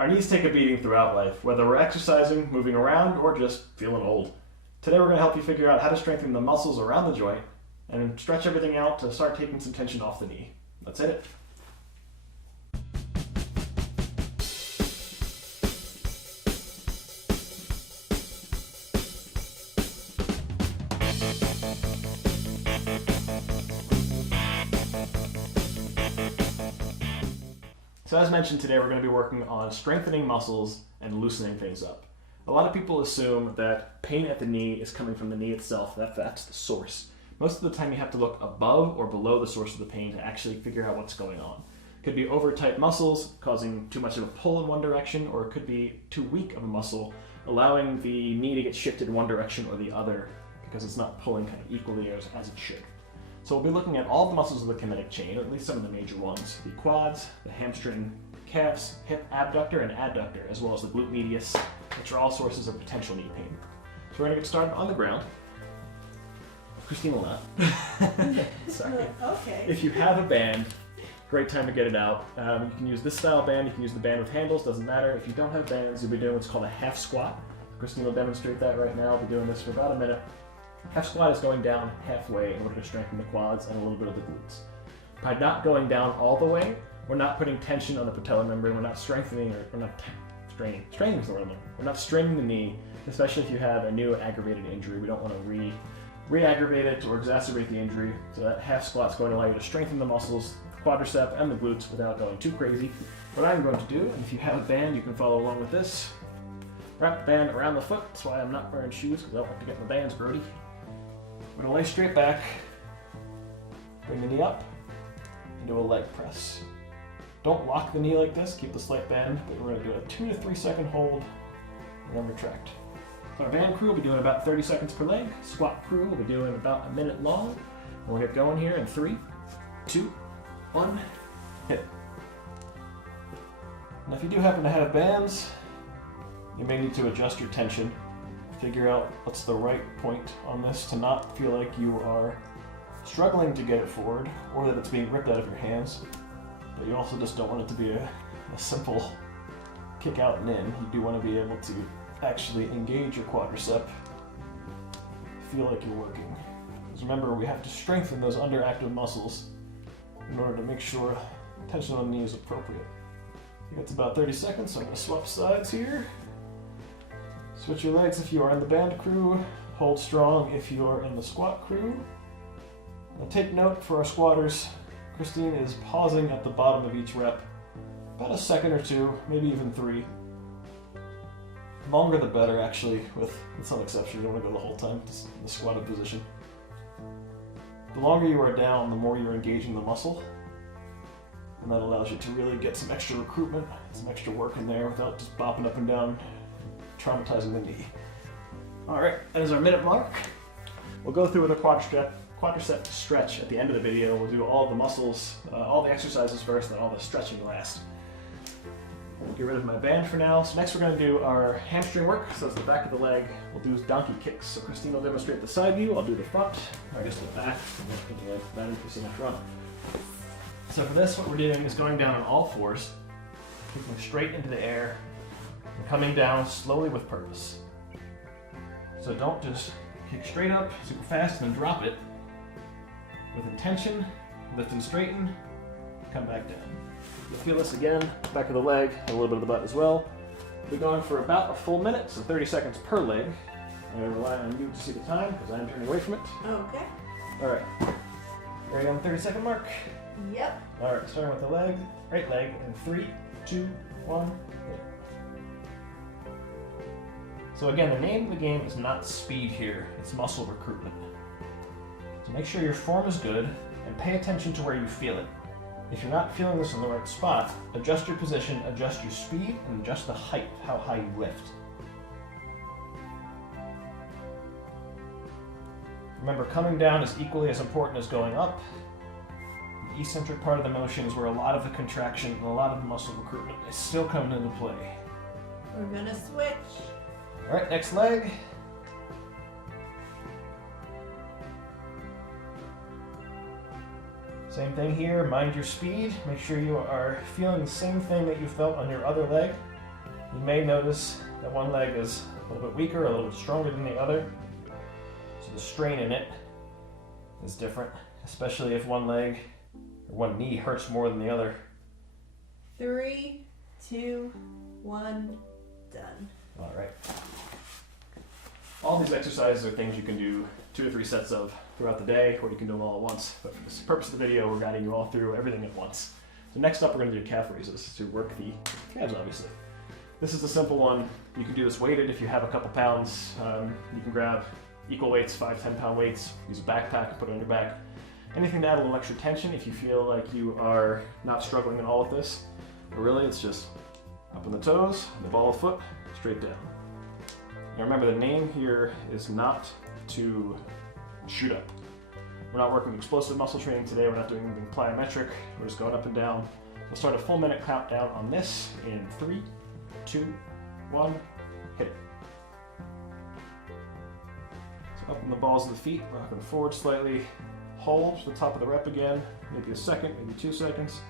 Our knees take a beating throughout life, whether we're exercising, moving around, or just feeling old. Today we're going to help you figure out how to strengthen the muscles around the joint and stretch everything out to start taking some tension off the knee. Let's hit it. So as mentioned, today we're going to be working on strengthening muscles and loosening things up. A lot of people assume that pain at the knee is coming from the knee itself, that's the source. Most of the time you have to look above or below the source of the pain to actually figure out what's going on. It could be over tight muscles causing too much of a pull in one direction, or it could be too weak of a muscle, allowing the knee to get shifted in one direction or the other because it's not pulling kind of equally as it should. So we'll be looking at all the muscles of the kinetic chain, or at least some of the major ones. The quads, the hamstring, calves, hip abductor, and adductor, as well as the glute medius, which are all sources of potential knee pain. So we're going to get started on the ground. Christine will not. Sorry. Okay. If you have a band, great time to get it out. You can use this style band, you can use the band with handles, doesn't matter. If you don't have bands, you'll be doing what's called a half squat. Christine will demonstrate that right now. We'll be doing this for about a minute. Half squat is going down halfway in order to strengthen the quads and a little bit of the glutes. By not going down all the way, we're not putting tension on the patellar membrane, we're not strengthening, or we're not straining is the word. We're not straining the knee, especially if you have a new aggravated injury. We don't want to re-aggravate it or exacerbate the injury. So that half squat is going to allow you to strengthen the muscles, the quadricep and the glutes without going too crazy. What I'm going to do, and if you have a band, you can follow along with this. Wrap the band around the foot. That's why I'm not wearing shoes, because I don't like to get my bands grody. We're going to lay straight back, bring the knee up, and do a leg press. Don't lock the knee like this, keep the slight bend, but we're going to do a 2 to 3 second hold, and then retract. So our band crew will be doing about 30 seconds per leg. Squat crew will be doing about a minute long. And we'll get going here in 3, 2, 1, hit. Now if you do happen to have bands, you may need to adjust your tension. Figure out what's the right point on this to not feel like you are struggling to get it forward or that it's being ripped out of your hands. But you also just don't want it to be a simple kick out and in. You do want to be able to actually engage your quadricep, feel like you're working. Because remember, we have to strengthen those underactive muscles in order to make sure tension on the knee is appropriate. I think it's about 30 seconds, so I'm going to swap sides here. Switch your legs if you are in the band crew. Hold strong if you are in the squat crew. Now take note for our squatters, Christine is pausing at the bottom of each rep. About a second or two, maybe even 3. Longer the better, actually, with some exceptions. You don't want to go the whole time in the squatted position. The longer you are down, the more you're engaging the muscle. And that allows you to really get some extra recruitment, some extra work in there without just bopping up and down, traumatizing the knee. Alright, that is our minute mark. We'll go through with a quadricep stretch at the end of the video. We'll do all the muscles, all the exercises first, and then all the stretching last. We'll get rid of my band for now. So next we're going to do our hamstring work. So it's the back of the leg. We'll do donkey kicks. So Christine will demonstrate the side view. I'll do the front, or I guess the back. That is the front. So for this, what we're doing is going down on all fours, kicking straight into the air, and coming down slowly with purpose. So don't just kick straight up super fast and then drop it. With intention, lift and straighten, come back down. You'll feel this again, back of the leg, a little bit of the butt as well. We'll be going for about a full minute, so 30 seconds per leg. I'm going to rely on you to see the time because I'm turning away from it. Okay. Alright, ready on the 30-second mark? Yep. Alright, starting with the leg, right leg, in 3, 2, 1, hit. So again, the name of the game is not speed here, it's muscle recruitment. So make sure your form is good and pay attention to where you feel it. If you're not feeling this in the right spot, adjust your position, adjust your speed, and adjust the height, how high you lift. Remember, coming down is equally as important as going up. The eccentric part of the motion is where a lot of the contraction and a lot of the muscle recruitment is still coming into play. We're gonna switch. Alright, next leg. Same thing here, mind your speed. Make sure you are feeling the same thing that you felt on your other leg. You may notice that one leg is a little bit weaker, a little bit stronger than the other. So the strain in it is different, especially if one leg or one knee hurts more than the other. 3, 2, 1, done. All right. All these exercises are things you can do 2 or 3 sets of throughout the day, or you can do them all at once. But for the purpose of the video, we're guiding you all through everything at once. So next up, we're going to do calf raises to work the calves, obviously. This is a simple one. You can do this weighted if you have a couple pounds. You can grab equal weights, 5 to 10 pound weights, use a backpack, put it on your back. Anything to add a little extra tension if you feel like you are not struggling at all with this. But really, it's just up on the toes, the ball of foot, straight down. Now remember, the name here is not to shoot up. We're not working explosive muscle training today. We're not doing anything plyometric. We're just going up and down. We'll start a full minute countdown on this in 3, 2, 1, hit it. So up in the balls of the feet, rocking forward slightly. Hold to the top of the rep again, maybe a second, maybe 2 seconds.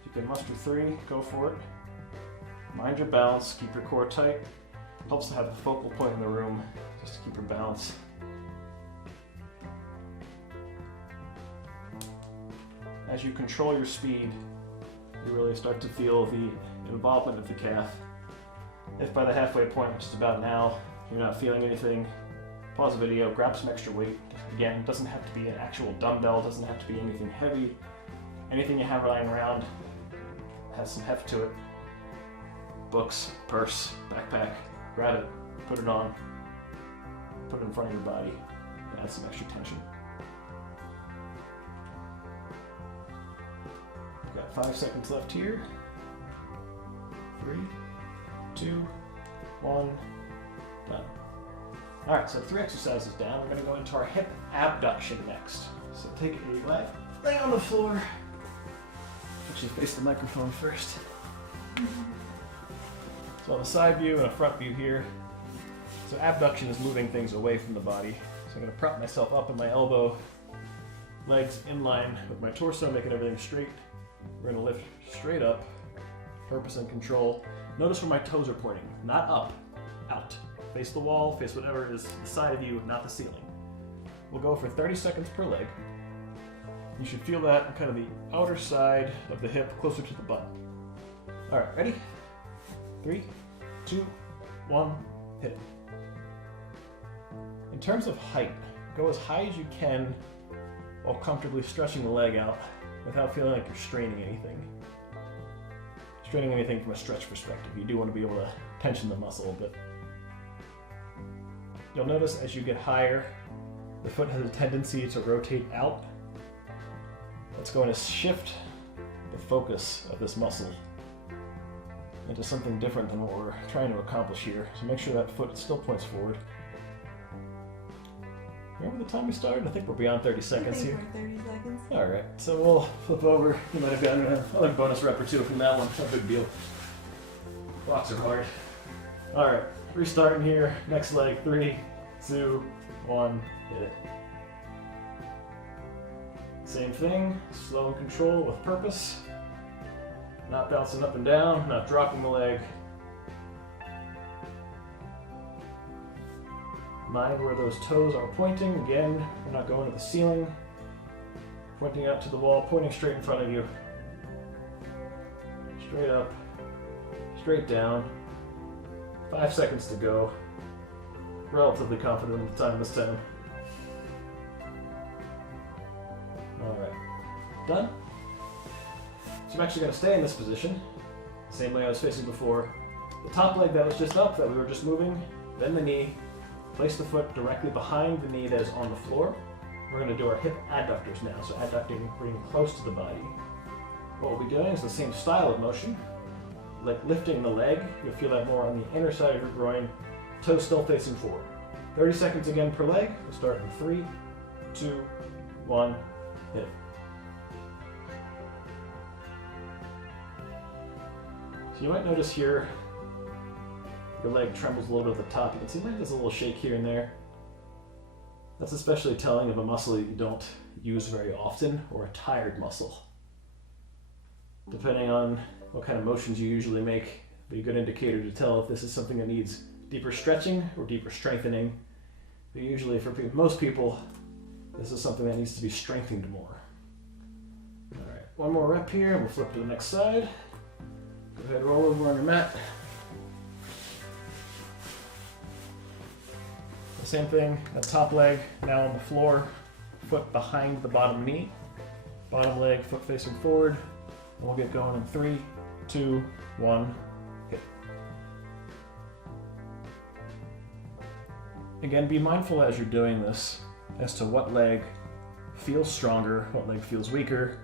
If you can muster 3, go for it. Mind your balance, keep your core tight. Helps to have a focal point in the room, just to keep your balance. As you control your speed, you really start to feel the involvement of the calf. If by the halfway point, which is about now, you're not feeling anything, pause the video, grab some extra weight. Again, it doesn't have to be an actual dumbbell, it doesn't have to be anything heavy. Anything you have lying around has some heft to it. Books, purse, backpack, grab it, put it on, put it in front of your body, and add some extra tension. We've got 5 seconds left here. 3, 2, 1, done. All right, so 3 exercises down. We're gonna go into our hip abduction next. So take a leg, lay on the floor. Actually face the microphone first. So on a side view and a front view here. So abduction is moving things away from the body. So I'm gonna prop myself up in my elbow, legs in line with my torso, making everything straight. We're gonna lift straight up, purpose and control. Notice where my toes are pointing, not up, out. Face the wall, face whatever is the side of you, not the ceiling. We'll go for 30 seconds per leg. You should feel that on kind of the outer side of the hip, closer to the butt. All right, ready? 3, 2, 1, hit it. In terms of height, go as high as you can while comfortably stretching the leg out without feeling like you're straining anything. Straining anything from a stretch perspective. You do want to be able to tension the muscle a bit. You'll notice as you get higher, the foot has a tendency to rotate out. That's going to shift the focus of this muscle into something different than what we're trying to accomplish here. So make sure that foot still points forward. Remember the time we started? I think we're beyond 30 seconds here. 30 seconds. All right, so we'll flip over. You might have gotten another bonus rep or 2 from that one. No big deal. Blocks are hard. All right, restarting here. Next leg, 3, 2, 1, hit it. Same thing, slow and control with purpose. Not bouncing up and down, not dropping the leg. Mind where those toes are pointing. Again, we're not going to the ceiling. Pointing out to the wall, pointing straight in front of you. Straight up, straight down. 5 seconds to go. Relatively confident with the time this time. All right, done? So I'm actually going to stay in this position, same way I was facing before. The top leg that was just up, that we were just moving, then the knee. Place the foot directly behind the knee that is on the floor. We're going to do our hip adductors now, so adducting, bringing close to the body. What we'll be doing is the same style of motion, like lifting the leg. You'll feel that more on the inner side of your groin, toes still facing forward. 30 seconds again per leg. We'll start in 3, 2, 1, hit it. So you might notice here, your leg trembles a little bit at the top. You can see there's a little shake here and there. That's especially telling of a muscle that you don't use very often, or a tired muscle. Depending on what kind of motions you usually make, be a good indicator to tell if this is something that needs deeper stretching or deeper strengthening. But usually for most people, this is something that needs to be strengthened more. All right, one more rep here, and we'll flip to the next side. Go ahead, roll over on your mat. The same thing, the top leg now on the floor, foot behind the bottom knee, bottom leg, foot facing forward, and we'll get going in 3, 2, 1, hit. Again, be mindful as you're doing this as to what leg feels stronger, what leg feels weaker,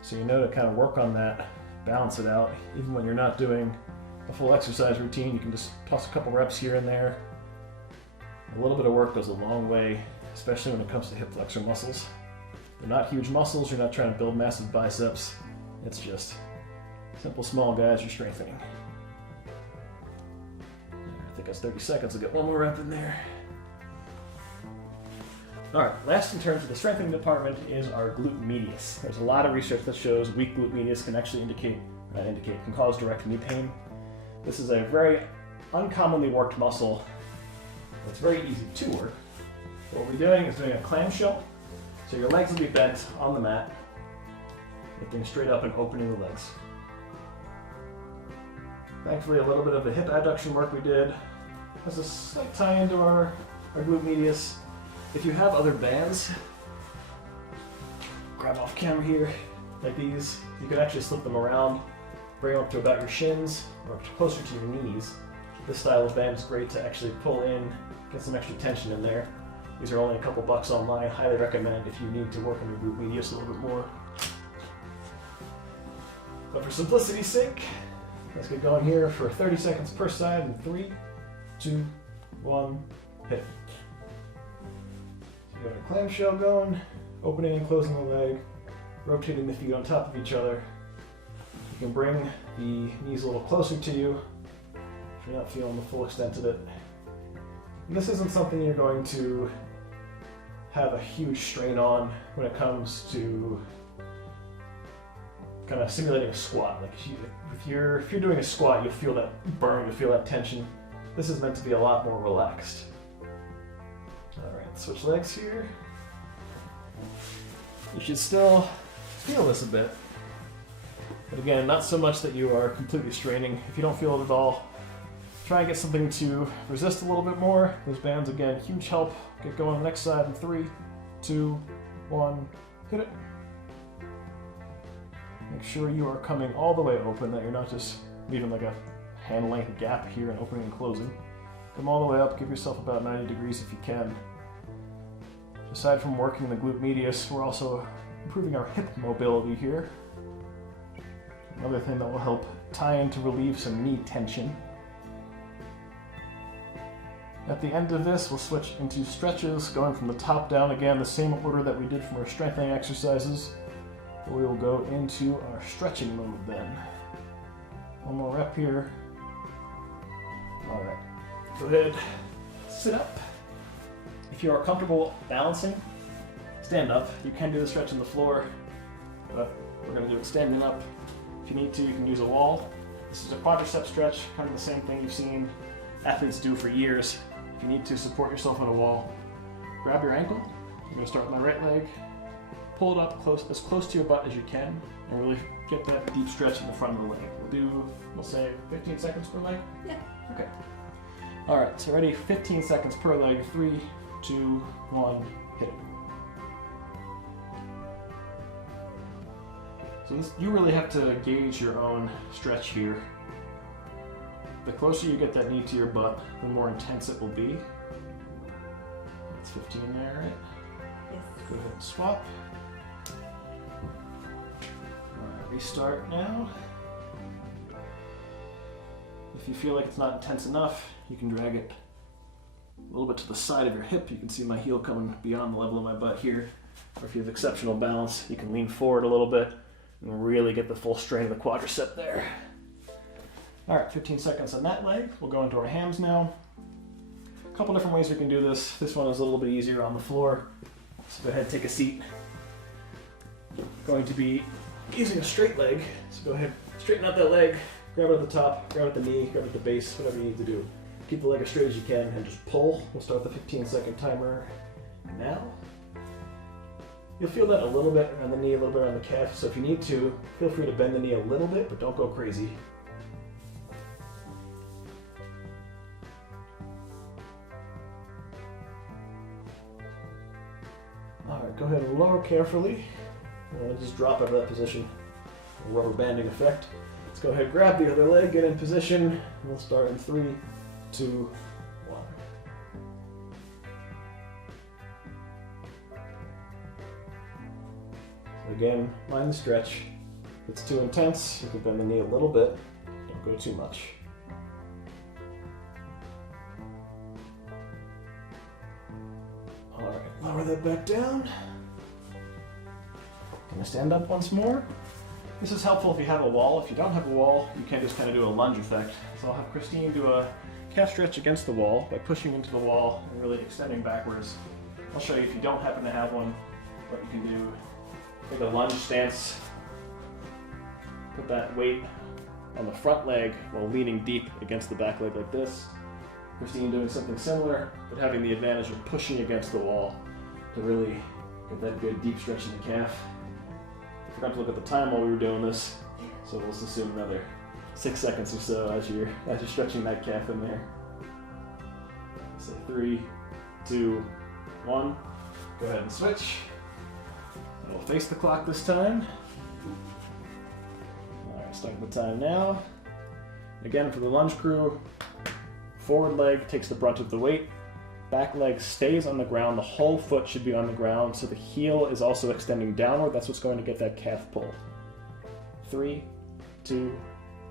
so you know to kind of work on that, balance it out. Even when you're not doing a full exercise routine, you can just toss a couple reps here and there. A little bit of work goes a long way, especially when it comes to hip flexor muscles. They're not huge muscles, you're not trying to build massive biceps. It's just simple small guys you're strengthening. I think that's 30 seconds, I'll get one more rep in there. Alright, last in terms of the strengthening department is our glute medius. There's a lot of research that shows weak glute medius can actually can cause direct knee pain. This is a very uncommonly worked muscle. It's very easy to work. So what we're doing is doing a clamshell. So your legs will be bent on the mat, lifting straight up and opening the legs. Thankfully, a little bit of the hip adduction work we did has a slight tie into our glute medius. If you have other bands, grab off camera here, like these, you can actually slip them around, bring them up to about your shins or closer to your knees. This style of band is great to actually pull in, get some extra tension in there. These are only a couple bucks online. Highly recommend if you need to work on your glute medius a little bit more. But for simplicity's sake, let's get going here for 30 seconds per side in 3, 2, 1, hit it. So you got a clamshell going, opening and closing the leg, rotating the feet on top of each other. You can bring the knees a little closer to you if you're not feeling the full extent of it. And this isn't something you're going to have a huge strain on when it comes to kind of simulating a squat. Like if you're doing a squat, you'll feel that burn, you'll feel that tension. This is meant to be a lot more relaxed. All right, switch legs here. You should still feel this a bit, but again, not so much that you are completely straining. If you don't feel it at all, try and get something to resist a little bit more. Those bands, again, huge help. Get going on the next side in 3, 2, 1, hit it. Make sure you are coming all the way open, that you're not just leaving like a hand length gap here and opening and closing. Come all the way up, give yourself about 90 degrees if you can. Aside from working the glute medius, we're also improving our hip mobility here. Another thing that will help tie in to relieve some knee tension. At the end of this, we'll switch into stretches, going from the top down again, the same order that we did from our strengthening exercises. But we will go into our stretching mode then. One more rep here. All right, go ahead, sit up. If you are comfortable balancing, stand up. You can do the stretch on the floor, but we're gonna do it standing up. If you need to, you can use a wall. This is a quadricep stretch, kind of the same thing you've seen athletes do for years. If you need to support yourself on a wall, grab your ankle. I'm gonna start with my right leg. Pull it up as close to your butt as you can, and really get that deep stretch in the front of the leg. We'll say 15 seconds per leg? Yeah. Okay. All right, so ready, 15 seconds per leg. 3, 2, 1, hit it. So you really have to gauge your own stretch here. The closer you get that knee to your butt, the more intense it will be. It's 15 there, right? Yes. Go ahead and swap. Restart now. If you feel like it's not intense enough, you can drag it a little bit to the side of your hip. You can see my heel coming beyond the level of my butt here. Or if you have exceptional balance, you can lean forward a little bit and really get the full strain of the quadricep there. All right, 15 seconds on that leg. We'll go into our hams now. A couple different ways we can do this. This one is a little bit easier on the floor. So go ahead and take a seat. Going to be using a straight leg. So go ahead, straighten out that leg, grab it at the top, grab it at the knee, grab it at the base, whatever you need to do. Keep the leg as straight as you can and just pull. We'll start the 15-second timer now. You'll feel that a little bit on the knee, a little bit on the calf, so if you need to, feel free to bend the knee a little bit, but don't go crazy. Alright, go ahead and lower carefully. Just drop out of that position. A rubber banding effect. Let's go ahead and grab the other leg, get in position, and we'll start in 3, 2, 1. Again, mind the stretch. If it's too intense, you can bend the knee a little bit. Don't go too much. Alright, lower that back down. Gonna stand up once more. This is helpful if you have a wall. If you don't have a wall, you can just kind of do a lunge effect. So I'll have Christine do a calf stretch against the wall by pushing into the wall and really extending backwards. I'll show you if you don't happen to have one, what you can do. Take a lunge stance, put that weight on the front leg while leaning deep against the back leg like this. Christine doing something similar, but having the advantage of pushing against the wall to really get that good deep stretch in the calf. I forgot to look at the time while we were doing this, so we'll just assume another 6 seconds or so as you're stretching that calf in there. So 3, 2, 1. Go ahead and switch. We'll face the clock this time. Alright, starting the time now. Again, for the lunge crew, forward leg takes the brunt of the weight. Back leg stays on the ground. The whole foot should be on the ground, so the heel is also extending downward. That's what's going to get that calf pull. 3, 2,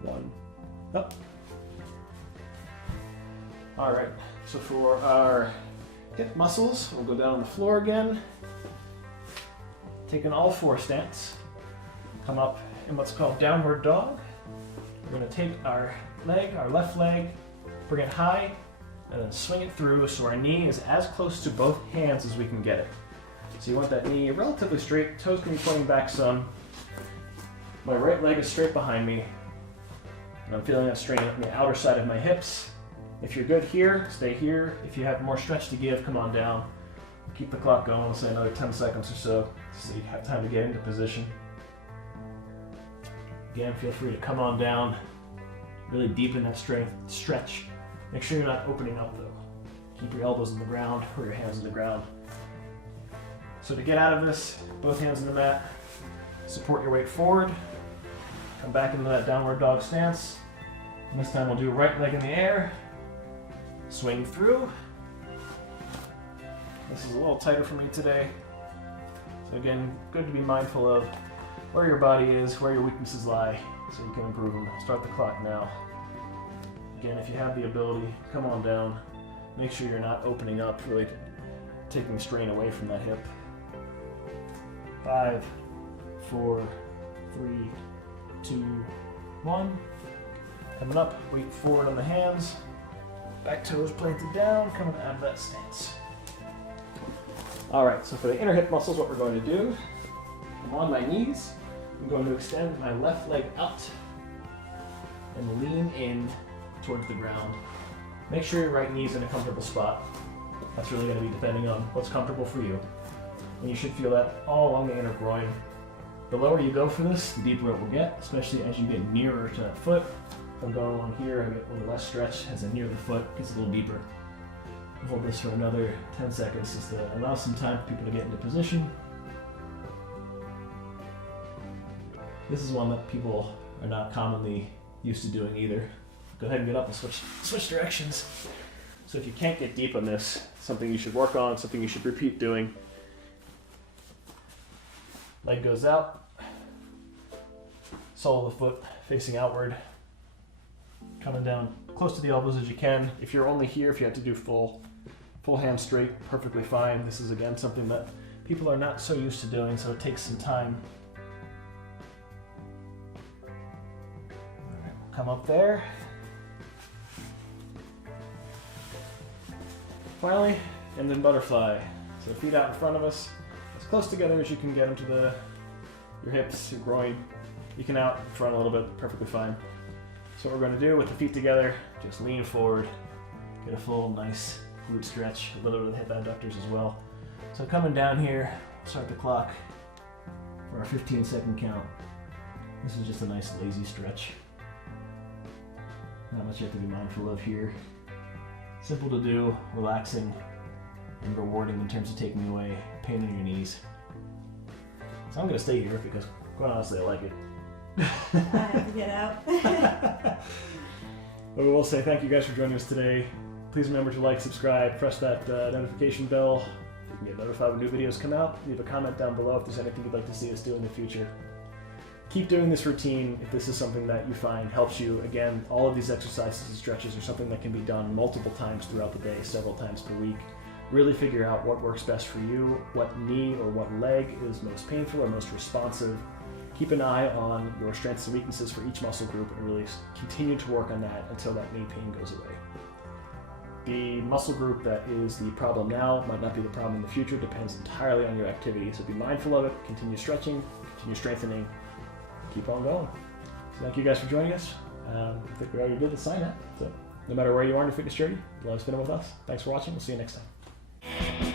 1, up. Alright, so for our hip muscles, we'll go down on the floor again. Take an all-four stance. Come up in what's called downward dog. We're going to take our leg, our left leg, bring it high, and then swing it through so our knee is as close to both hands as we can get it. So you want that knee relatively straight, toes can be pointing back some. My right leg is straight behind me, and I'm feeling that strain on the outer side of my hips. If you're good here, stay here. If you have more stretch to give, come on down. Keep the clock going, we'll say another 10 seconds or so you have time to get into position. Again, feel free to come on down, really deepen that stretch. Make sure you're not opening up though. Keep your elbows in the ground or your hands in the ground. So to get out of this, both hands in the mat, support your weight forward, come back into that downward dog stance. And this time we'll do right leg in the air, swing through. This is a little tighter for me today. So again, good to be mindful of where your body is, where your weaknesses lie, so you can improve them. Start the clock now. Again, if you have the ability, come on down. Make sure you're not opening up, really taking strain away from that hip. 5, 4, 3, 2, 1. Coming up, weight forward on the hands. Back toes planted down, coming out of that stance. Alright, so for the inner hip muscles, what we're going to do, I'm on my knees. I'm going to extend my left leg out and lean in towards the ground. Make sure your right knee is in a comfortable spot. That's really going to be depending on what's comfortable for you. And you should feel that all along the inner groin. The lower you go for this, the deeper it will get, especially as you get nearer to that foot. If I'm going along here, I get a little less stretch. As I near the foot, it gets a little deeper. Hold this for another 10 seconds just to allow some time for people to get into position. This is one that people are not commonly used to doing either. Go ahead and get up and switch directions. So if you can't get deep on this, something you should work on, something you should repeat doing. Leg goes out, sole of the foot facing outward, coming down close to the elbows as you can. If you're only here, if you have to do full hand straight, perfectly fine. This is again something that people are not so used to doing, so it takes some time. Come up there. Finally, and then butterfly. So feet out in front of us, as close together as you can get them to your hips, your groin. You can out in front a little bit, perfectly fine. So what we're going to do with the feet together, just lean forward, get a full nice glute stretch, a little bit of the hip abductors as well. So coming down here, start the clock for our 15-second count. This is just a nice lazy stretch. Not much you have to be mindful of here. Simple to do, relaxing, and rewarding in terms of taking away pain in your knees. So I'm going to stay here because, quite honestly, I like it. I have to get out. But we will say thank you guys for joining us today. Please remember to like, subscribe, press that notification bell. You can get notified when new videos come out. Leave a comment down below if there's anything you'd like to see us do in the future. Keep doing this routine if this is something that you find helps you. Again, all of these exercises and stretches are something that can be done multiple times throughout the day, several times per week. Really figure out what works best for you, what knee or what leg is most painful or most responsive. Keep an eye on your strengths and weaknesses for each muscle group and really continue to work on that until that knee pain goes away. The muscle group that is the problem now might not be the problem in the future, depends entirely on your activity. So be mindful of it, continue stretching, continue strengthening, keep on going. So thank you guys for joining us. I think we already did the sign up. So no matter where you are in your fitness journey, love spending with us. Thanks for watching. We'll see you next time.